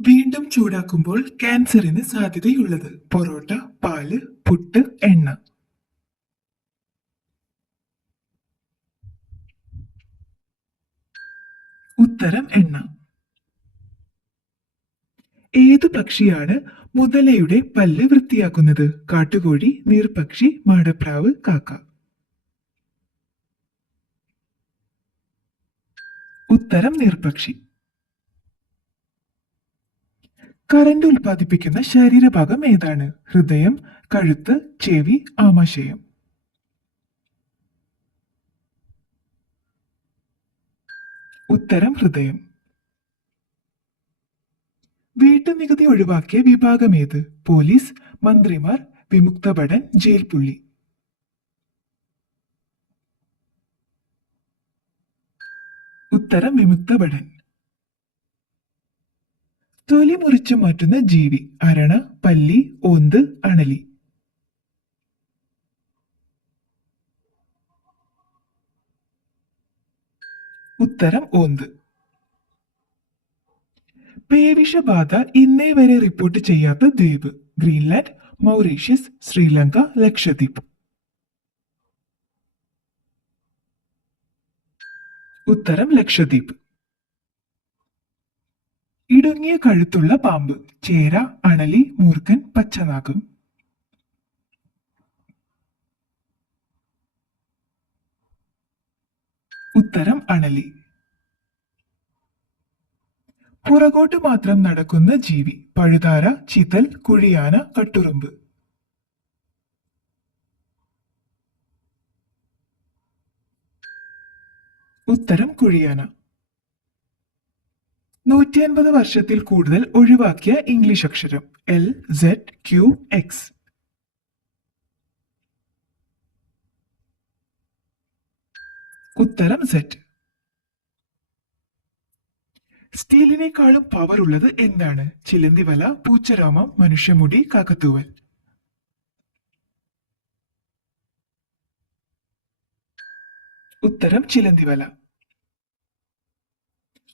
വീണ്ടും ചൂടാക്കുമ്പോൾ ക്യാൻസറിന് സാധ്യതയുള്ളത് പൊറോട്ട, പാല്, പുട്ട്, എണ്ണ. ഉത്തരം എണ്ണ. ഏതു പക്ഷിയാണ് മുതലയുടെ പല്ല് വൃത്തിയാക്കുന്നത്? കാട്ടുകോഴി, നീർപക്ഷി, മാടപ്രാവ്, കാക്ക. ഉത്തരം നീർപക്ഷി. കറന്റ് ഉൽപ്പാദിപ്പിക്കുന്ന ശരീരഭാഗം ഏതാണ്? ഹൃദയം, കഴുത്ത്, ചെവി, ആമാശയം. ഉത്തരം ഹൃദയം. വീട്ടുനികുതി ഒഴിവാക്കിയ വിഭാഗമേത്? പോലീസ്, മന്ത്രിമാർ, വിമുക്തഭടൻ, ജയിൽ പുള്ളി. ഉത്തരം വിമുക്തഭടൻ. തൊലി മുറിച്ചു മാറ്റുന്ന ജീവി? അരണ, പല്ലി, ഓന്ത്, അണലി. ഉത്തരം ഓന്ത്. പേവിഷബാധ ഇന്നേ വരെ റിപ്പോർട്ട് ചെയ്യാത്ത ദ്വീപ്? Greenland, Mauritius, Sri Lanka, Lakshadweep. ഉത്തരം ലക്ഷദ്വീപ്. ഇടുങ്ങിയ കഴുത്തുള്ള പാമ്പ്? ചേര, അണലി, മൂർഖൻ, പച്ചനാഗം. ഉത്തരം അണലി. പുറകോട്ട് മാത്രം നടക്കുന്ന ജീവി? പഴുതാര, ചിതൽ, കുഴിയാന, കട്ടുറുമ്പ്. ഉത്തരം കുഴിയാന. 150 വർഷത്തിൽ കൂടുതൽ ഒഴിവാക്കിയ ഇംഗ്ലീഷ് അക്ഷരം? L, Z, Q, X. ഉത്തരം സെറ്റ്. സ്റ്റീലിനേക്കാളും പവർ ഉള്ളത് എന്താണ്? ചിലന്തിവല, പൂച്ചരോമം, മനുഷ്യമുടി, കാക്കത്തൂവൽ. ഉത്തരം ചിലന്തിവല.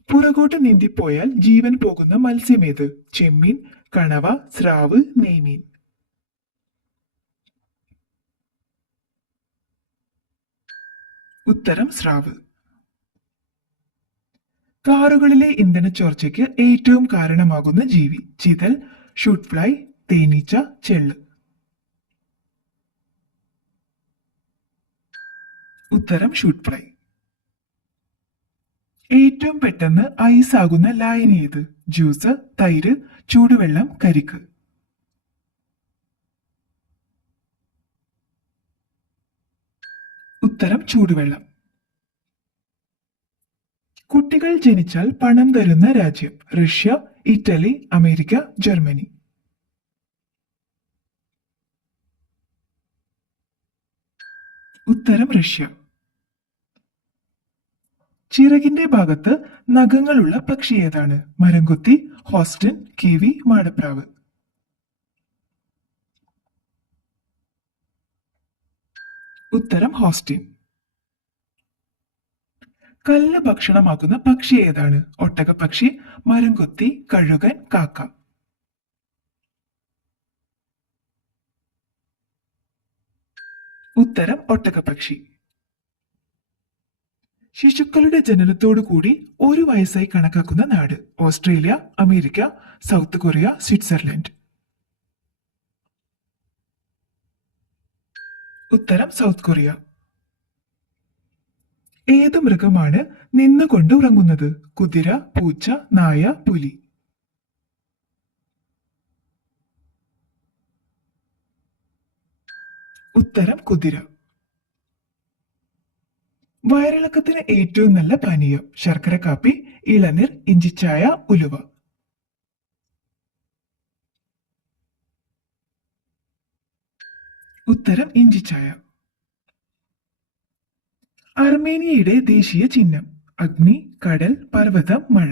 പുറകോട്ട് നീന്തിപ്പോയാൽ ജീവൻ പോകുന്ന മത്സ്യമേത്? ചെമ്മീൻ, കണവ, സ്രാവ്, നെയ്മീൻ. ഉത്തരം സ്രാവ്. കാറുകളിലെ ഇന്ധന ചോർച്ചയ്ക്ക് ഏറ്റവും കാരണമാകുന്ന ജീവി? ചിതൽ, ഷൂട്ട് ഫ്ലൈ, തേനീച്ച, ചെള്ള്. ഉത്തരം ഷൂട്ട് ഫ്ലൈ. ഏറ്റവും പെട്ടെന്ന് ഐസ് ആകുന്ന ലായനി ഏത്? ജ്യൂസ്, തൈര്, ചൂടുവെള്ളം, കരിക്ക്. ഉത്തരം ചൂടുവെള്ളം. കുട്ടികൾ ജനിച്ചാൽ പണം തരുന്ന രാജ്യം? Russia, Italy, America, Germany. ഉത്തരം റഷ്യ. ചിറകിന്റെ ഭാഗത്ത് നഖങ്ങളുള്ള പക്ഷി ഏതാണ്? മരംകൊത്തി, ഹോസ്റ്റൻ, കിവി, മാടപ്രാവ്. ഉത്തരം ഹോസ്റ്റിൻ. കല്ല് ഭക്ഷണമാക്കുന്ന പക്ഷി ഏതാണ്? ഒട്ടകപ്പക്ഷി, മരംകൊത്തി, കഴുകൻ, കാക്ക. ഉത്തരം ഒട്ടകപ്പക്ഷി. ശിശുക്കളുടെ ജനനത്തോടു കൂടി 1 വയസ്സായി കണക്കാക്കുന്ന നാട്? Australia, America, south Korea, Switzerland. ഉത്തരം സൗത്ത് കൊറിയ. ഏത് മൃഗമാണ് നിന്നുകൊണ്ട് ഉറങ്ങുന്നത്? കുതിര, പൂച്ച, നായ, പുലി. ഉത്തരം കുതിര. വയറിളക്കത്തിന് ഏറ്റവും നല്ല പാനീയം? ശർക്കര കാപ്പി, ഇളനീർ, ഇഞ്ചിച്ചായ, ഉലുവ. ഉത്തരം ഇഞ്ചിച്ചായ. അർമേനിയയുടെ ദേശീയ ചിഹ്നം? അഗ്നി, കടൽ, പർവ്വതം, മഴ.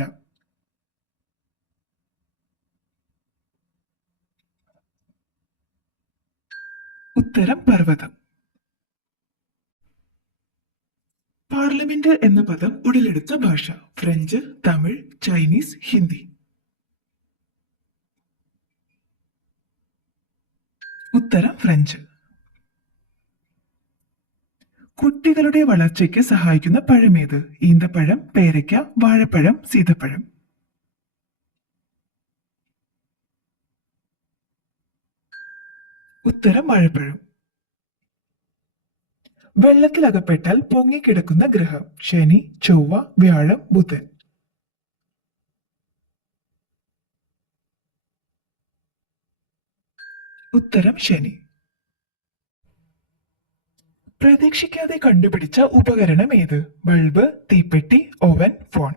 ഉത്തരം പർവ്വതം. പാർലമെന്റ് എന്ന പദം ഉടലെടുത്ത ഭാഷ? French, Tamil, Chinese, Hindi. ഉത്തരം ഫ്രഞ്ച്. കുട്ടികളുടെ വളർച്ചയ്ക്ക് സഹായിക്കുന്ന പഴമേത്? ഈന്തപ്പഴം, പേരയ്ക്ക, വാഴപ്പഴം, സീതപ്പഴം. ഉത്തരം വാഴപ്പഴം. വെള്ളത്തിലകപ്പെട്ടാൽ പൊങ്ങിക്കിടക്കുന്ന ഗ്രഹം? ശനി, ചൊവ്വ, വ്യാഴം, ബുധൻ. ഉത്തരം ശനി. പ്രതീക്ഷിക്കാതെ കണ്ടുപിടിച്ച ഉപകരണം ഏത്? ബൾബ്, തീപ്പെട്ടി, ഓവൻ, ഫോൺ.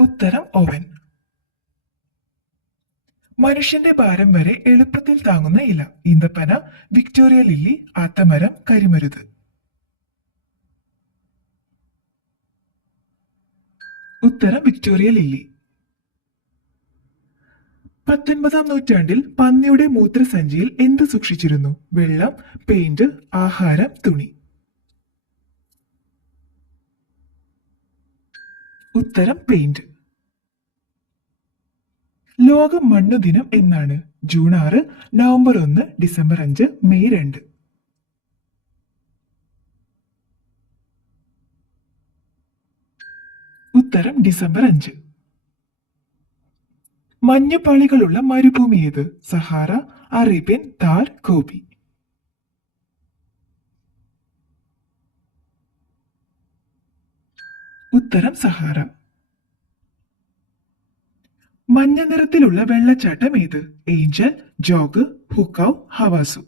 ഉത്തരം ഓവൻ. മനുഷ്യന്റെ ഭാരം വരെ എളുപ്പത്തിൽ താങ്ങുന്ന ഇല? ഈന്തപ്പന, വിക്ടോറിയ ലില്ലി, ആത്തമരം, കരിമരുത്. ഉത്തരം വിക്ടോറിയ ലില്ലി. 19-ാം നൂറ്റാണ്ടിൽ പന്നിയുടെ മൂത്രസഞ്ചിയിൽ എന്ത് സൂക്ഷിച്ചിരുന്നു? വെള്ളം, പെയിന്റ്, ആഹാരം, തുണി. ഉത്തരം പെയിന്റ്. ലോക മണ്ണു ദിനം എന്നാണ്? June 6, November 1, December 5, May 2. ഉത്തരം ഡിസംബർ 5. മഞ്ഞുപാളികളുള്ള മരുഭൂമി ഏത്? Sahara, Arabian, Thar, gobi. ഉത്തരം സഹാറ. മഞ്ഞ നിറത്തിലുള്ള വെള്ളച്ചാട്ടം ഏത്? ഏഞ്ചൽ, ജോഗ്, ഹുക്കൌ, ഹവാസു.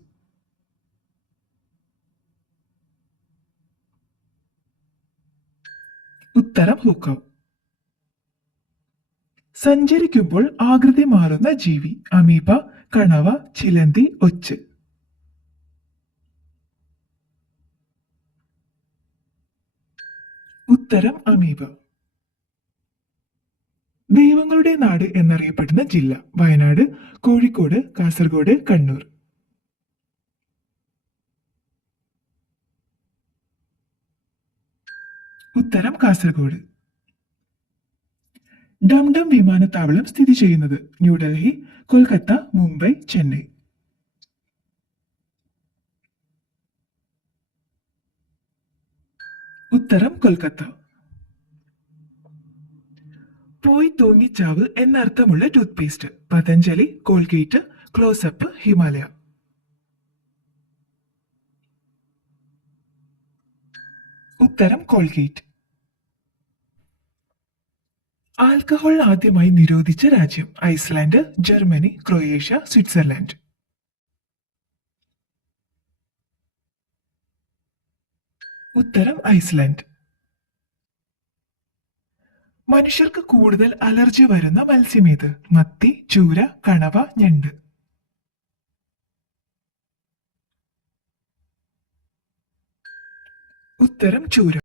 ഉത്തരം ഹുക്കൌ. സഞ്ചരിക്കുമ്പോൾ ആകൃതി മാറുന്ന ജീവി? അമീബ, കണവ, ചിലന്തി, ഒച്ച്. ഉത്തരം അമീബ. ദൈവങ്ങളുടെ നാട് എന്നറിയപ്പെടുന്ന ജില്ല? വയനാട്, കോഴിക്കോട്, കാസർഗോഡ്, കണ്ണൂർ. ഉത്തരം കാസർഗോഡ്. ഡംഡം വിമാനത്താവളം സ്ഥിതി ചെയ്യുന്നത്? ന്യൂഡൽഹി, കൊൽക്കത്ത, മുംബൈ, ചെന്നൈ. ഉത്തരം കൊൽക്കത്ത. പോയി തൂങ്ങിച്ചാവ് എന്നർത്ഥമുള്ള toothpaste? Patanjali, Colgate, close-up, Himalaya. ഉത്തരം കോൾഗേറ്റ്. ആൽക്കഹോൾ ആദ്യമായി നിരോധിച്ച രാജ്യം? Iceland, Germany, Croatia, Switzerland. ഉത്തരം ഐസ്ലാൻഡ്. മനുഷ്യർക്ക് കൂടുതൽ അലർജി വരുന്ന മത്സ്യമേത്? മത്തി, ചൂര, കണവ, ഞണ്ട്. ഉത്തരം ചൂര.